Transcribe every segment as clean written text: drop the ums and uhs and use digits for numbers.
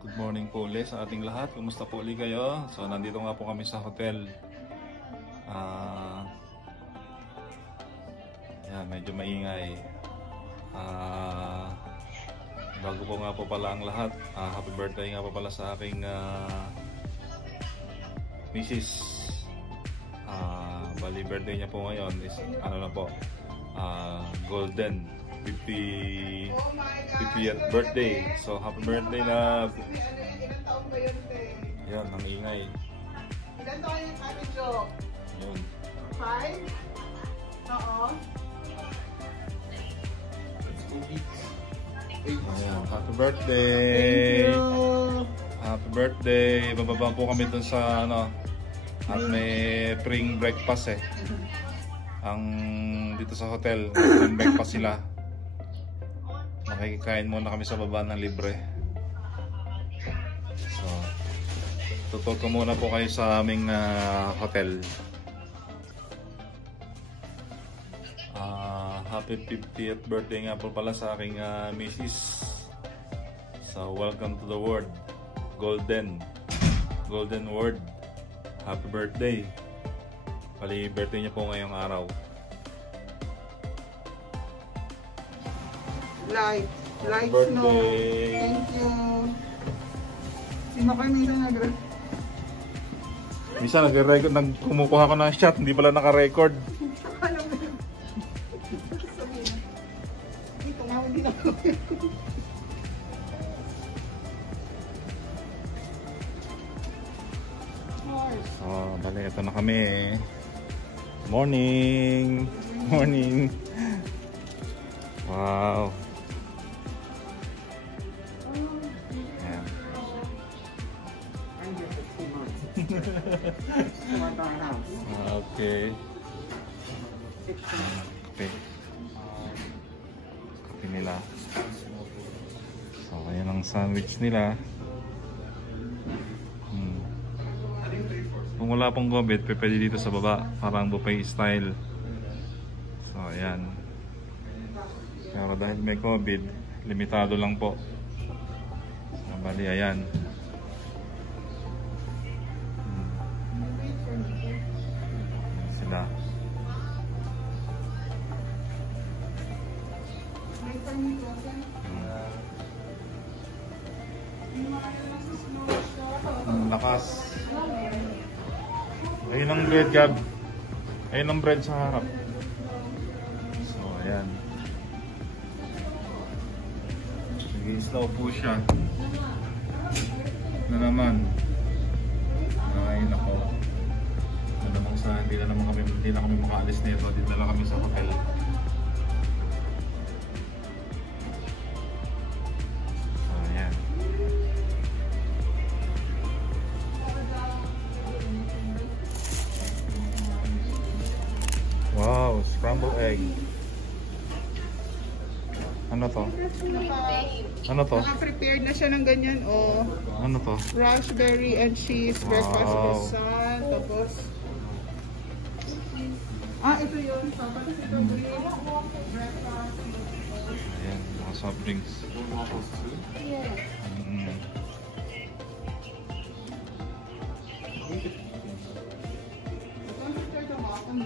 Good morning po ulit sa ating lahat. Kumusta po ulit kayo? So nandito nga po kami sa hotel. Yan, medyo maingay. Bago po nga po pala ang lahat, happy birthday nga po pala sa aking Mrs. Bali birthday niya po ngayon is ano na po, golden 50th birthday. So happy birthday love. Ilan taon ba yun, te? Yan, ang ingay. Ilan taon yung Ate Jo? Yun. 5? Oo. Ayan, happy birthday. Thank you. Happy birthday. Bababa po kami dun sa ano, at may spring breakfast eh. Ang dito sa hotel, spring breakfast sila. Makikikain muna kami sa baba ng libre. So, tutok ko muna po kayo sa aming hotel. Happy 50th birthday nga po pala sa aking Mrs. So, welcome to the world. Golden world. Happy birthday. Pali birthday niya po ngayong araw. Light Birthday. snow. Thank you. Sino kayo minsan nag-record? Minsan nag-record, kumukuha ko ng shot, hindi pala naka-record. Alam mo yun. Dito nga, hindi na So, bali, ito na kami. Morning! Morning! Wow! Ayan. Okay. Kape. Kape nila. So, ayan ang sandwich nila. Kung wala pong COVID, pwede dito sa baba. Parang buffet style. So, ayan. Pero dahil may COVID, limitado lang po. So, bali, ayan. Sila. Ang lakas. Ayun ang bread, Gab. Ayun ang bread sa harap. So, ayan. Nag-i-slow po siya. Na naman. Ay, nako. Namang sa hindi na kami makaalis nito. Dito na lang kami sa hotel. So, ayan. Wow, scrambled egg. Ano to? Ano to? Naka-prepared na siya ng ganyan, oh. Ano to? Raspberry and cheese breakfast croissant. Tapos, ito yun. Tapos ito breakfast. Ayan, mga soft drinks.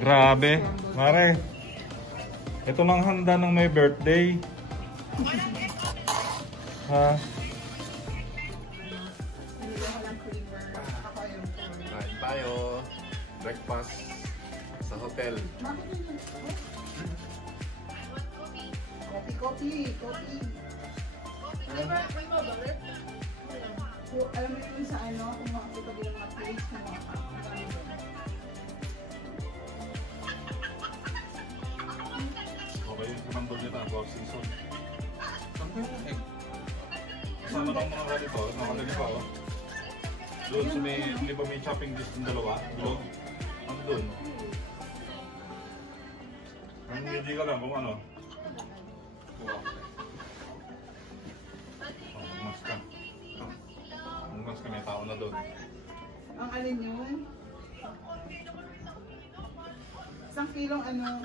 Grabe, mare. Ito lang handa ng may birthday. Ha? Kain tayo. Breakfast sa hotel. Coffee. Alam mo yun sa ano, kung makakita din ang place na Okay, yung kumandog nito ang four season. Kasama ng mga ganito, nakalagay pa. Doon sa may, hindi ba may chopping list ng dalawa? Doon? Ano doon? Hindi ka lang kung ano. Magmas ka. Magmas ka, may tao na doon. ang alin yun? Isang kilong ano?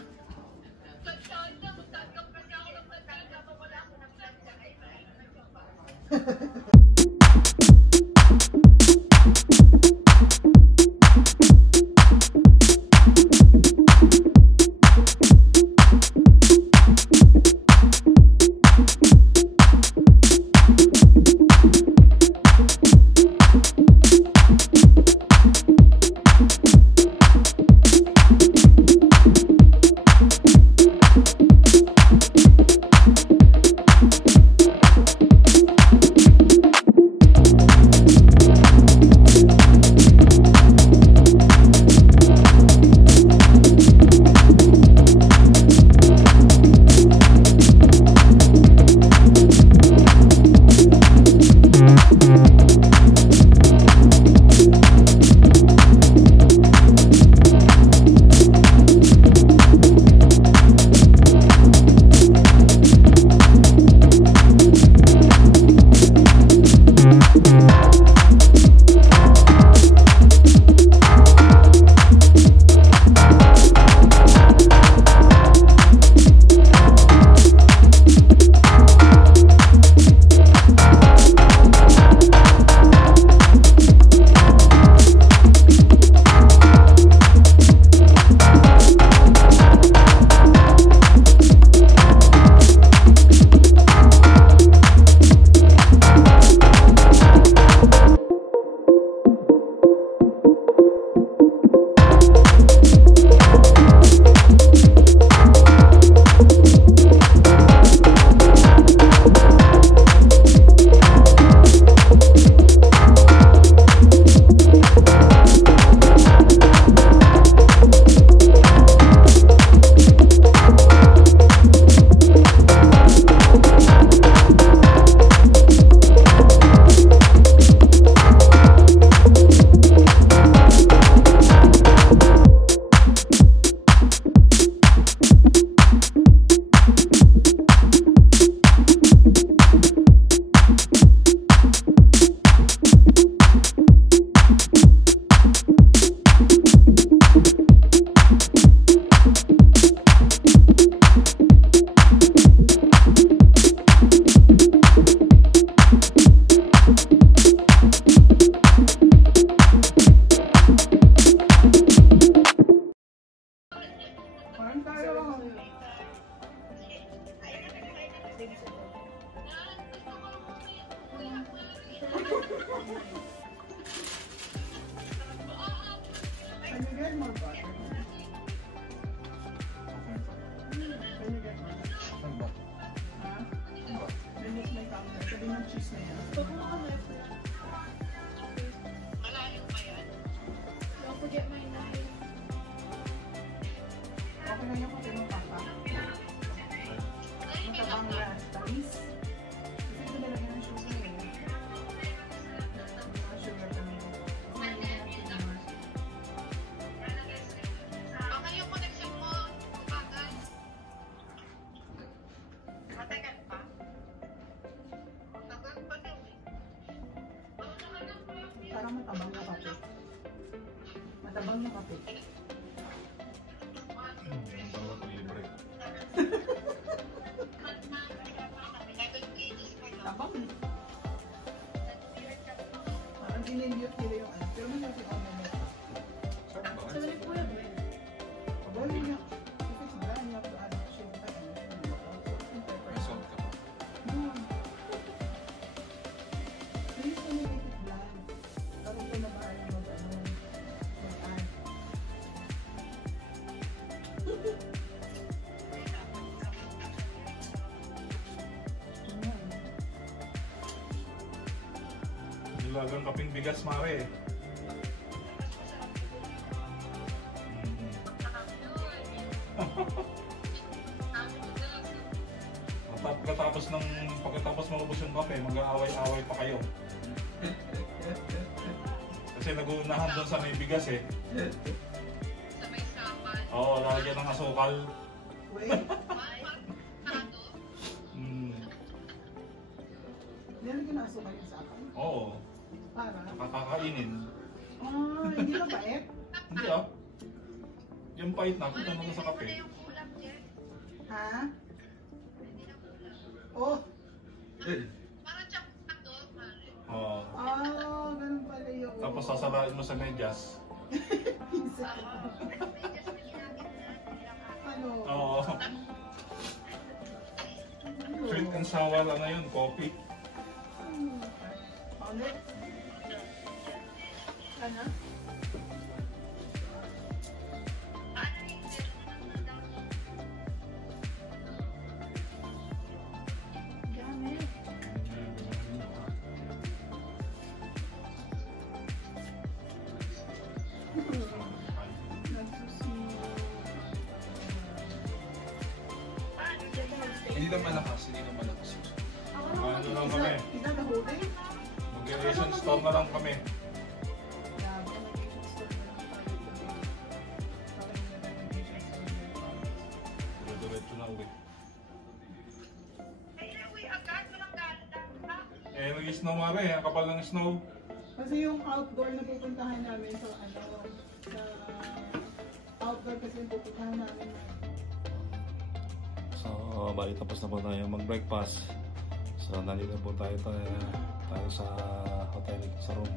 Can you get more butter? Can you get more? Ha? Linis may counter. Sabi ng cheese na yan. Don't forget my knife. Okay na yung kape ng papa. Matabang na. Tamis. Kasi ito talaga ng sugar eh. Sugar kami. Okay yung connection mo. Bagal. Matagal pa? Matagal pa daw eh. Parang matabang na kape. Matabang na kape. Bawat libre. Tabang. Parang diniliyot nila yung ano. Pero may kasi on na. Sandali po yan. Aba, yun nga. If it's done, you have to add sugar and pepper. May salt ka pa. No. Please don't make it bland. Karoon ko na ba alam mag-add? Nilagang kaping bigas, mare. Pagkatapos maubos yung kape, mag-aaway-aaway pa kayo. Kasi nag-uunahan doon sa may bigas eh. Sabay sapan. Oo, lalagyan ng asukal. Wait. Pato. Nilagyan na asukal yung sa akin. Oo, Para? kakakainin. Hindi ba bait? Hindi ah. Yung pait na, punta na sa kape. Yung ulam, Jeff. Ha? Hindi na ulam. Oh! Parang pato, pare. Oo. Ganun pala yun. Tapos sasalain mo sa medyas. Ano? Oo. Sweet and sour ano yun, coffee. Ulit? Ano? Gamit. Hindi na malakas, hindi na malakas. Ano lang kami? Is that the whole day? Mag-Asian store na lang kami. Yeah, baka mag-Asian store na lang tayo today. Baka hindi na tayo mag-Asian store na lang. Diretso na uwi. Ay, uwi agad. Walang ganda. Eh, nag-snow mare, ang kapal ng snow. Kasi yung outdoor na pupuntahan namin sa outdoor kasi yung pupuntahan namin. So, bali tapos na po tayo mag-breakfast. So, nandito po tayo sa hotel, sa room.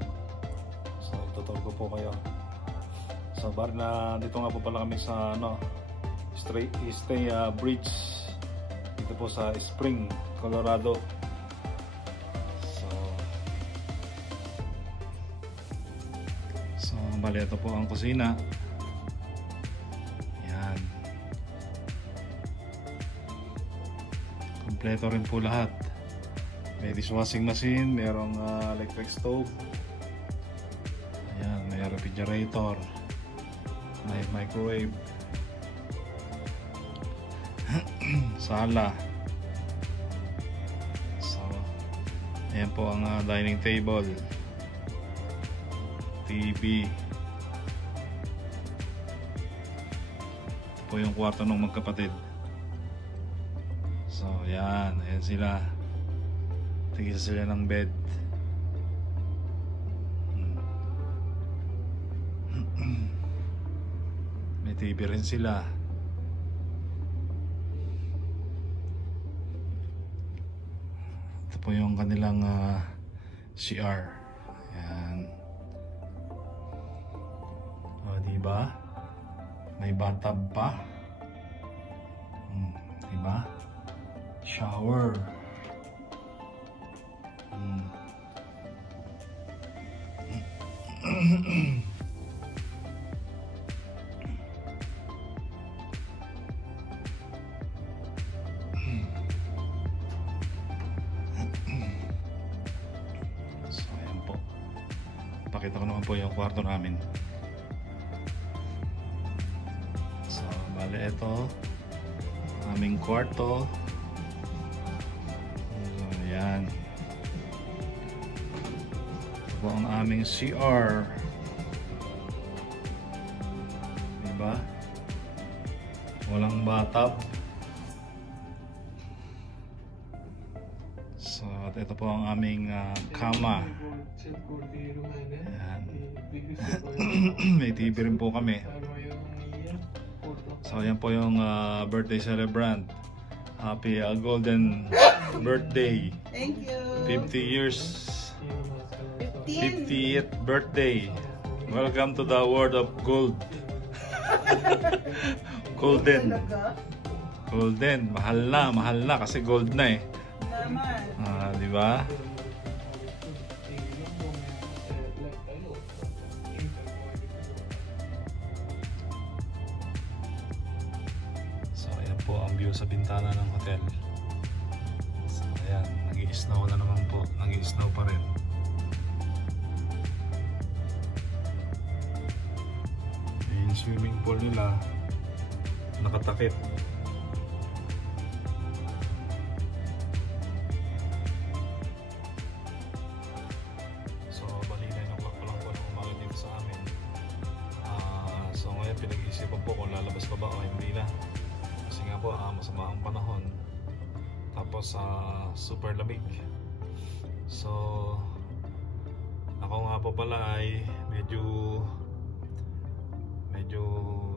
So, itutulog ko po kayo. Sa bar na, dito nga po pala kami sa Stay Bridge. Dito po sa Spring, Colorado. So, bali ito po ang kusina. Yan. Kompleto rin po lahat. May dishwashing machine, mayroong electric stove. Ayan, may refrigerator. May microwave. Sala. So, ayan po ang dining table. TV. Ito po yung kwarto ng magkapatid. So, yan. Ayan sila. Tigisa sila ng bed. May TV rin sila. Ito po yung kanilang CR. Ayan. O, diba? May bathtub pa. Diba? Shower. So ayan po. Pakita ko naman po yung kwarto namin. So bale ito aming kwarto. So, ayan. Ito po ang aming CR. Diba? Walang bathtub. So ito po ang aming kama. Ayan. May TV rin po kami. So ayan po yung birthday celebrant. Happy golden birthday. Thank you. 50 years. 15. 50th birthday. Welcome to the world of gold. Golden. Talaga? Golden. Mahal na kasi gold na eh. Naman. Di ba? So ayan po ang view sa bintana ng hotel. So ayan, nag-i-snow na naman po. Nag-i-snow pa rin. Yung swimming pool nila nakatakip. So bali 9 o'clock pa lang po nung umaga dito sa amin. So ngayon pinag-iisipan po kung lalabas pa ba o hindi na. Kasi nga po masama ang panahon. Tapos super lamig. So ako nga po pala ay medyo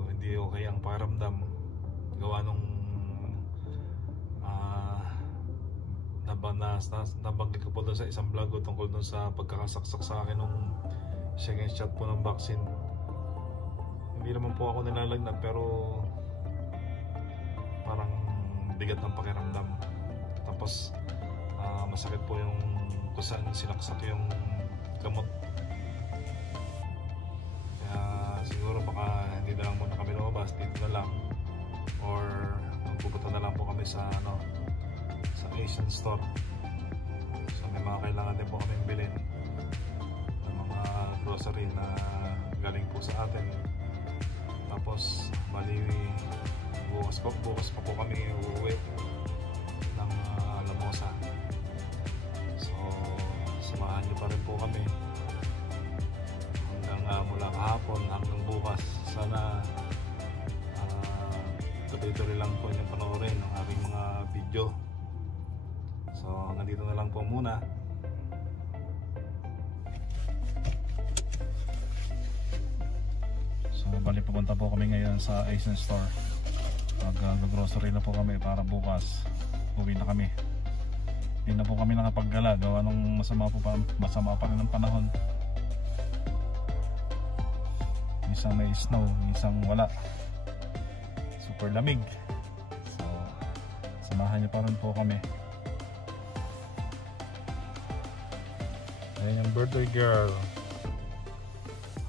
hindi okay ang pakiramdam. Gawa nung nabanggit ko po doon sa isang vlog ko tungkol doon sa pagkakasaksak sa akin nung second shot po ng vaccine. Hindi naman po ako nilalagnat pero parang bigat ng pakiramdam. Tapos masakit po yung kung saan sinaksak yung gamot. Kaya siguro baka hindi na lang muna kami lumabas, dito na lang or magpupunta na lang po kami sa sa Asian store. So may mga kailangan din po kami bilhin ng mga grocery na galing po sa atin. Tapos bali bukas pa po kami uuwi ng Lamosa. So samahan niyo pa rin po kami hanggang mula kahapon hanggang bukas. Sana tuloy-tuloy lang po niyong panoorin ang aking mga video. So nandito na lang po muna. So bali pupunta po kami ngayon sa Asian store. Mag-grocery na po kami para bukas uwi na kami. Hindi na po kami nakapaggala gawa nung masama pa rin ang panahon. Isang may snow, isang wala. Super lamig. So samahan niyo pa rin po kami. Ayan yung birthday girl.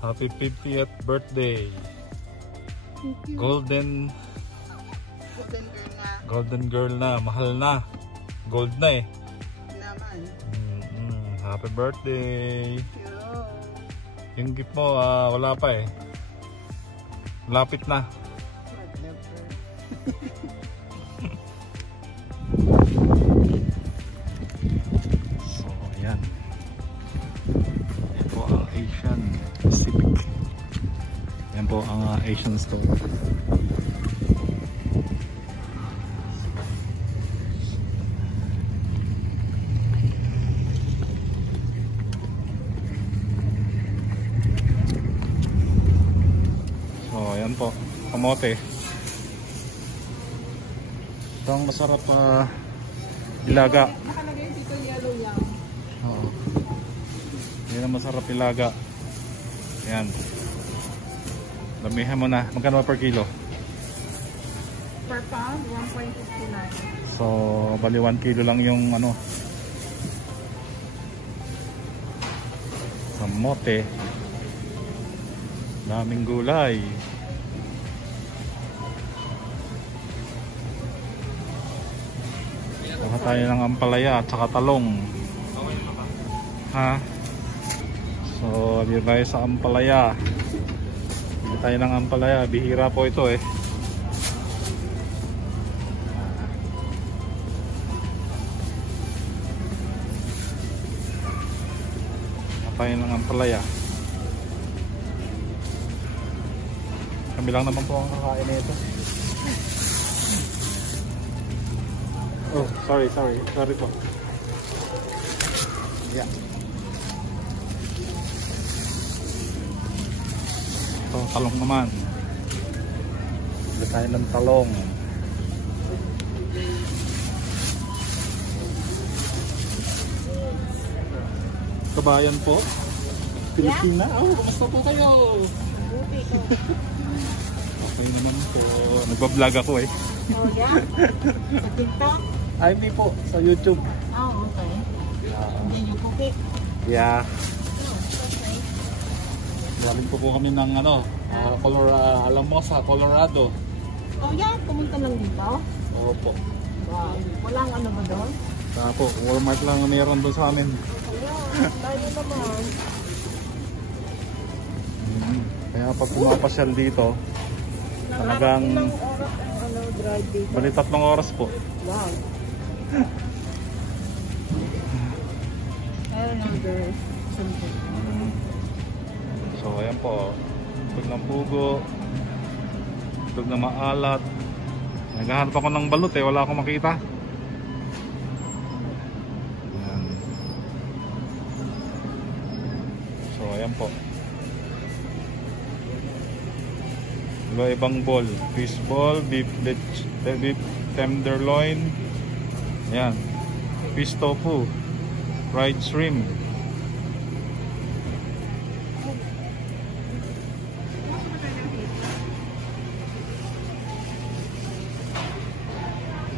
Happy 50th birthday. Golden girl na. Mahal na. Gold na eh. Naman. Happy birthday. Yo. Yung gift mo wala pa eh. Lapit na. Whatever. So ayan. Yan po ang Asian Pacific. Yan po ang Asian store. Ayan po, kamote. Ito ang masarap ilaga. Nakalagay dito yellow lang. Oo. Yan ang masarap ilaga. Ayan. Damihan mo na. Magkano per kilo? Per pound, 1.59. So, bali 1 kilo lang yung kamote. Daming gulay. Saka tayo ng ampalaya at saka talong. Ha? So, dito tayo sa ampalaya. Dito tayo ng ampalaya. Bihira po ito eh. Tayo ng ampalaya. Kami lang naman po ang kakain nito. Oh, sorry po. Yeah. Ito, talong naman. Bili tayo ng talong. Kabayan po. Pilipina. Oh, kumusta po kayo? Okay naman po. Nagpa-vlog ako eh. Oh, yeah? Sa TikTok? Ay, hindi po. Sa YouTube. Oh, okay. Hindi nyo cookie? Yeah. Oh, okay. Galing po kami ng Alamosa, Colorado. Oh, yeah? Pumunta lang dito? Oo po. Wow. Walang ano ba doon? Saka po, Walmart lang ang mayroon doon sa amin. Ayan, tayo naman. Kaya pag pumapasyal dito, talagang Ilang oras ang drive dito? bali 3 oras po. Wow. Another something. So ayan po, tug ng pugo, tug na maalat. Naghahanap ako ng balut eh, wala akong makita. Ayan. So ayan po. Ibang ball, fish ball, beef tenderloin, ayan, fish tofu, fried shrimp.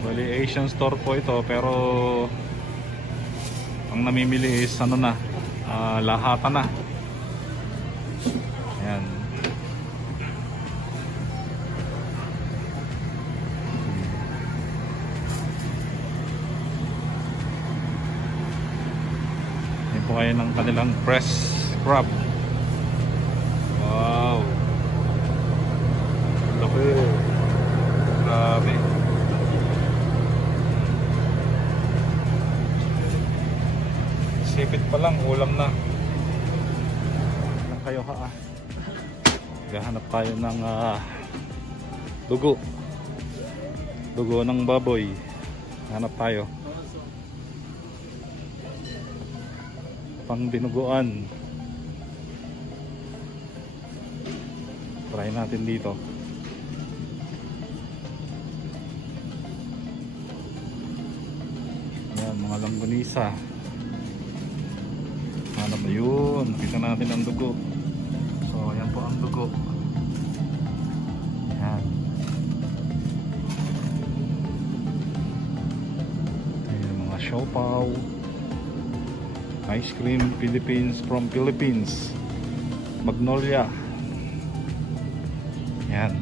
Bali Asian store po ito, pero ang namimili is ano na, lahata na. Ayan. Po kayo ng kanilang press crab. Wow, laki, grabe. Sipit pa lang, ulam na. Lang kayo ha. Gahanap tayo ng dugo ng baboy. Hanap tayo pang dinuguan. Try natin dito. Ayan, mga langganisa. Hanap na yun. Kita natin ang dugo. So ayan po ang dugo. Ayan. Ayan, mga siopaw. Ice cream Philippines from Philippines. Magnolia. Yan.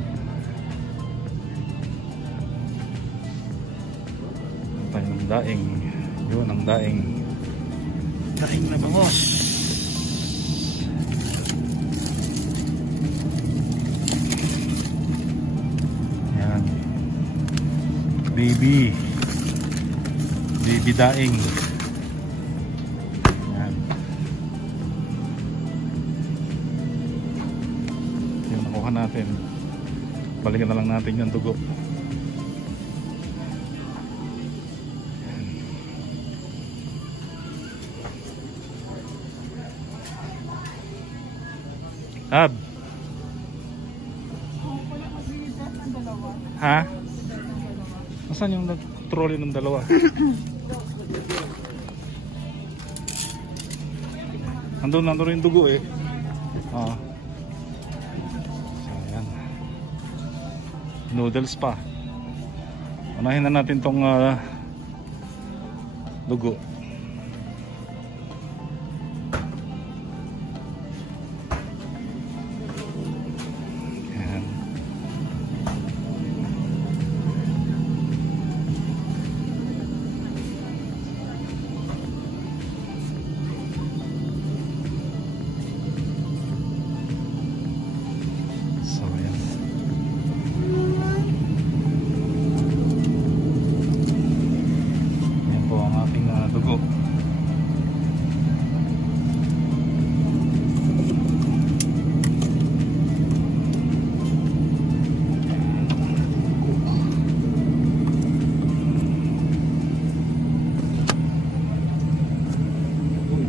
Tayo ng daing. Yun ang daing. Daing na bangos. Yan. Baby daing. Natin, balikan na lang natin yung dugo. Ab, ha? Nasaan yung trolley ng dalawa? Nandun yung dugo eh. Noodles pa. Unahin na natin tong dugo.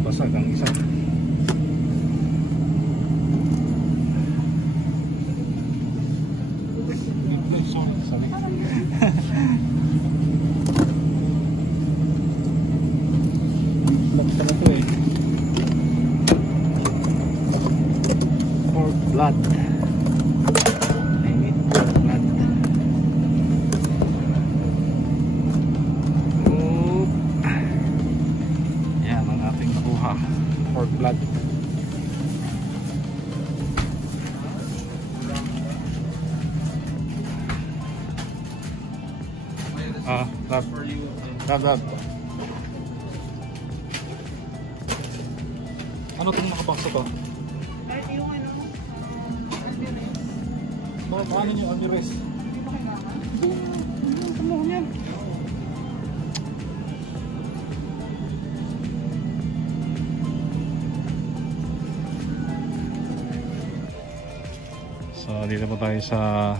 Basag ang isa. Sorry. Buksan na to eh. Pork blood. I need pork blood. Oop. Yan ang ating nakuha. Pork blood. Lab. For you. Lab. Ano itong nakapaksa to? Kahit yung ano, Alvarez. Bakit ano yung Alvarez? Hindi ba kailangan? Ano yan? So dito po tayo sa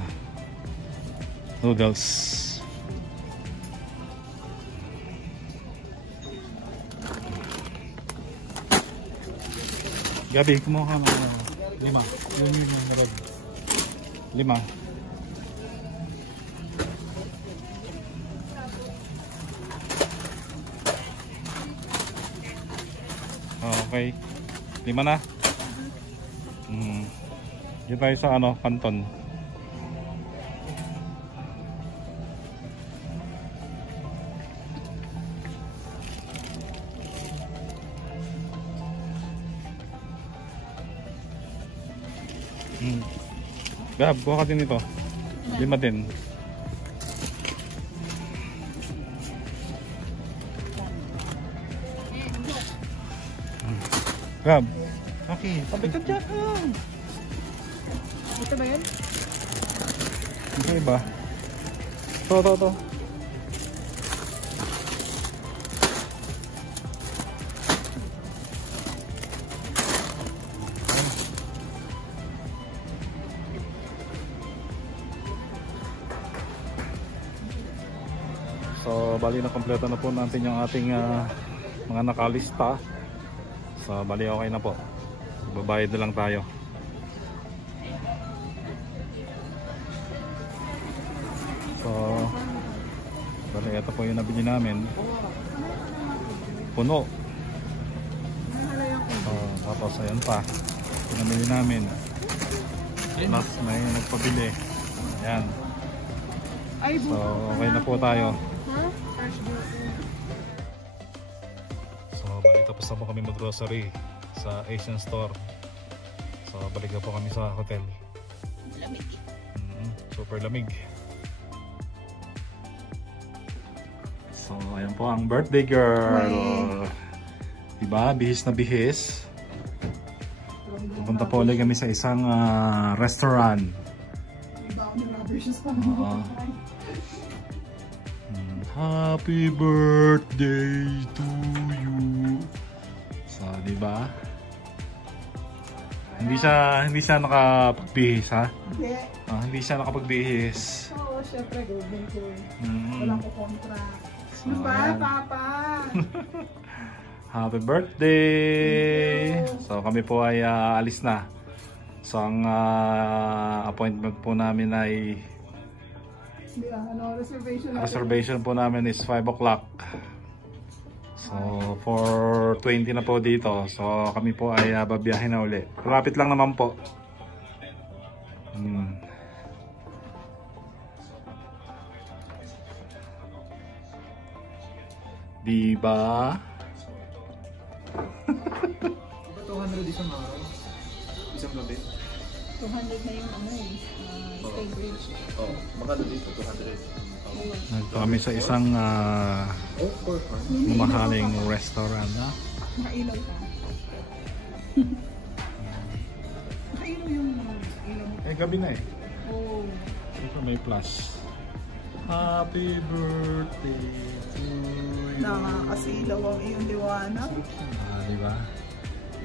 noodles. Gabi, kumuha ka ng 5. Yun yung narod. 5. Okay. 5 na. Dito tayo sa ano, Canton. Gab, buha ka din ito. 5 din. Gab. Okay, tabi ka dyan. Ito ba yun? Ito iba. Ito. So, bali na kompleto na po natin yung ating mga nakalista. So, bali okay na po. Babayad na lang tayo. So, bali ito po yung nabili namin. Puno. Tapos ayan pa. Nabili namin. Plus may nagpabili. Ayan. So, okay na po tayo. So, bali tapos na po kami mag-grocery sa Asian store. So, balik na po kami sa hotel. Lamig. Super lamig. So, ayan po ang birthday girl. Diba? Bihis na bihis. Pupunta po ulit kami sa isang restaurant. Happy birthday to you. So, di ba? Hindi siya nakapagbihis, ha? Hindi. Hindi siya nakapagbihis. Oo, syempre golden ko eh. Mm. Walang ko kontra. So, Ano ba, ayan. Papa? Happy birthday! So, kami po ay alis na. So, ang appointment po namin ay reservation po namin is 5 o'clock. So 4:20 na po dito. So kami po ay babiyahe na uli. Malapit lang naman po. Diba? 200 isang araw. Isang gabi. 200 na yung ano eh. Stay bridge. Oo. Magkano dito? 200. Nagto kami sa isang mamahaling restaurant. Nakailaw ka. Nakailaw yung ilaw mo. Gabi na eh. Oo. Ito may plus. Happy birthday to you. Nakakasilaw ang iyong liwanag. Diba?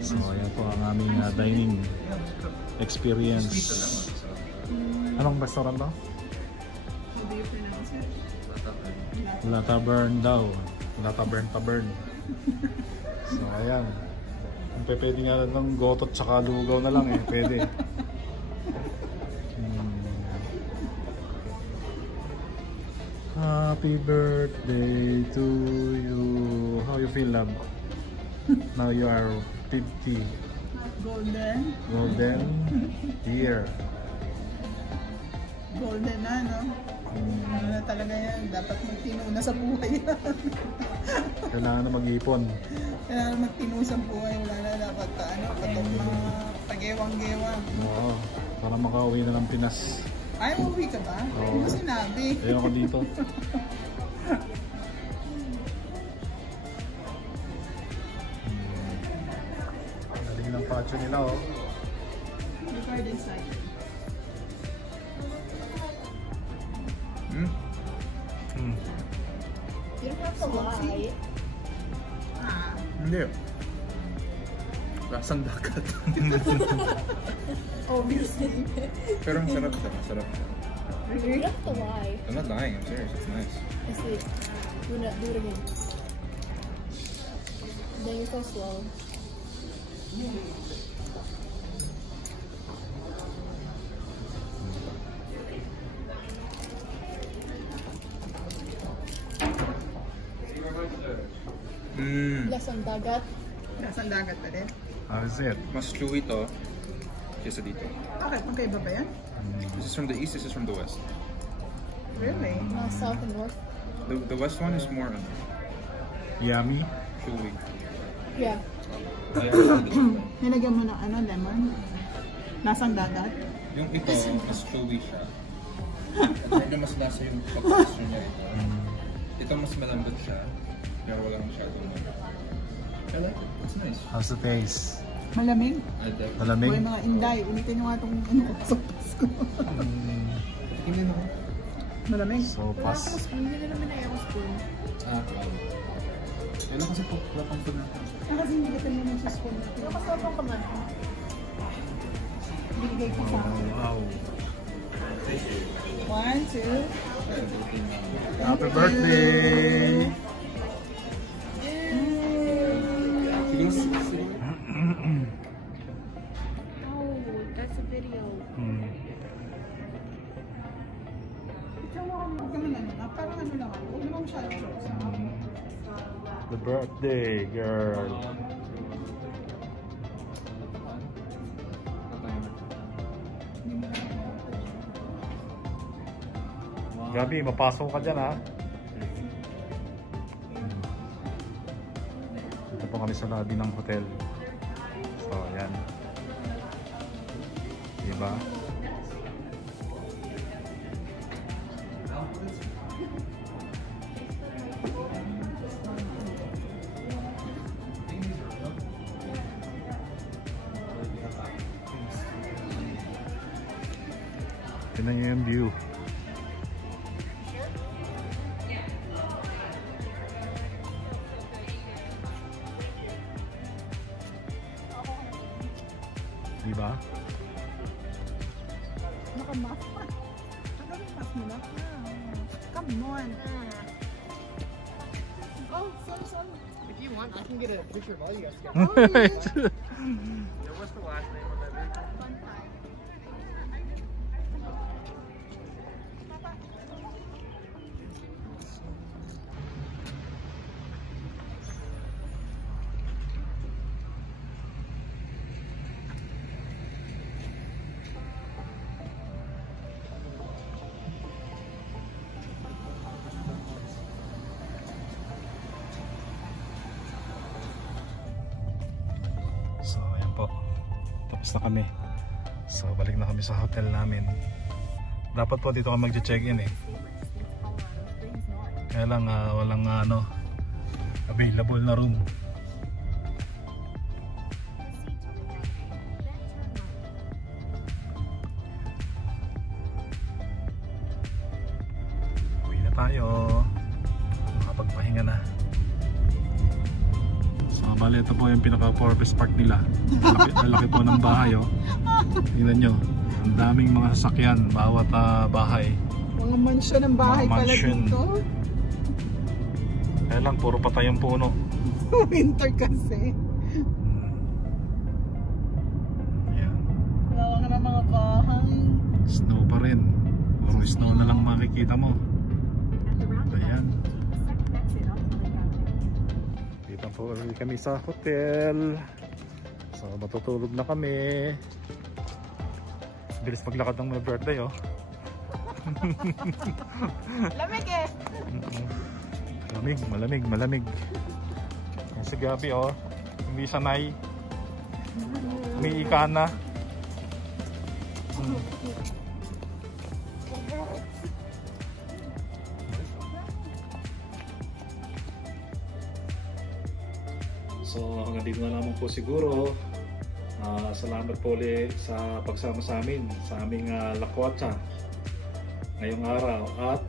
So ayan po ang aming dining experience. Anong restaurant to? How do you pronounce it? La Tavern daw. La Tavern. So ayan. Pwede nga ng gotot tsaka lugaw na lang eh. Pwede. Happy birthday to you. How you feel, love? Now you are 50. Golden. Golden year. Golden na, no? Ano na talaga yan. Dapat magtinuna sa buhay yan. Kailangan na mag-ipon. Kailangan magtinuna sa buhay. Wala na dapat patok na pagewang-gewang. Oo. Para makauwi na ng Pinas. Ay, uuwi ka ba? Oo. Ano sinabi? Ayun ako dito. Galing ng patio nila, oh. The garden side. Hmm. You don't have to lie. Ah. Hindi. Lasang dagat. Obviously. Pero ang sarap siya, masarap siya. You don't have to lie. I'm not lying, I'm serious, it's nice. I see. Do it again. Then you go slow. Lasang dagat. Nasaan dagat pa rin? How is it? Mas chewy to kesa dito. Okay, pagkaiba ba yan? This is from the east, this is from the west. Really? South and north. The west one is more Yummy? chewy. Yeah. Nilagyan mo ng lemon? Nasang dagat? Yung ito, mas chewy siya. Medyo mas lasa yung pag-texture niya. Ito mas malambot siya, pero walang masyadong I like it, it's nice. How's the taste? Malamig? Malamig? Boy, mga inday. Ulitin nyo nga itong pasok Pasko. Tingnan ako. Malamig? So, pas. Hindi na naman ayaw ko spoon. Kailan kasi wala pang food natin. Kasi hindi ka tayo naman sa spoon. Nakasapang ka man. Bigay ko sa akin. Wow. 1, 2. Happy birthday! Oh, that's a video. Ikaw mo huwag ka man parang ano lang ako. Huwag naman masyado close. The birthday girl. Gabi, mapasok ka dyan, ha? Ito po kami sa lobby ng hotel. So, ayan. Diba? Tignan nyo yung view. Diba? Naka-mask pa. Naka-mask mo na. Come on. Oh, son. If you want, I can get a picture of all you guys together. Oh, yeah. What's the last name of that band? So, ayan po. Tapos na kami. So, balik na kami sa hotel namin. Dapat po dito kami mag-check-in eh. Kaya lang walang available na room. Uwi na tayo. Makapagpahinga na. So, bali ito po yung pinaka-purpose park nila. Malaki po ng bahay, oh. Tingnan nyo. Ang daming mga sasakyan bawat bahay. Mga mansyon ng bahay Mga pala mansyon. dito. Kaya lang, puro patay yung puno. Winter kasi. mga bahay. Snow pa rin. Puro snow na lang makikita mo. Ayan. Dito po kami sa hotel. So matutulog na kami. Bilis maglakad ng my birthday oh. Lamig eh. Malamig. Yan si Gabi oh. Hindi sanay. Umiika na. So hanggang dito na lamang po siguro. Salamat po ulit sa pagsama sa amin sa aming lakwatsa ngayong araw at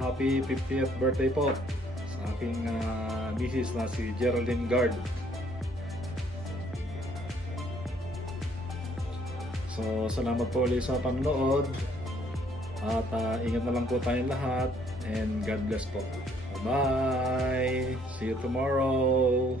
happy 50th birthday po sa aking misis na si Geraldine Guard. So salamat po ulit sa panonood at ingat na lang po tayong lahat and God bless po. Bye! See you tomorrow!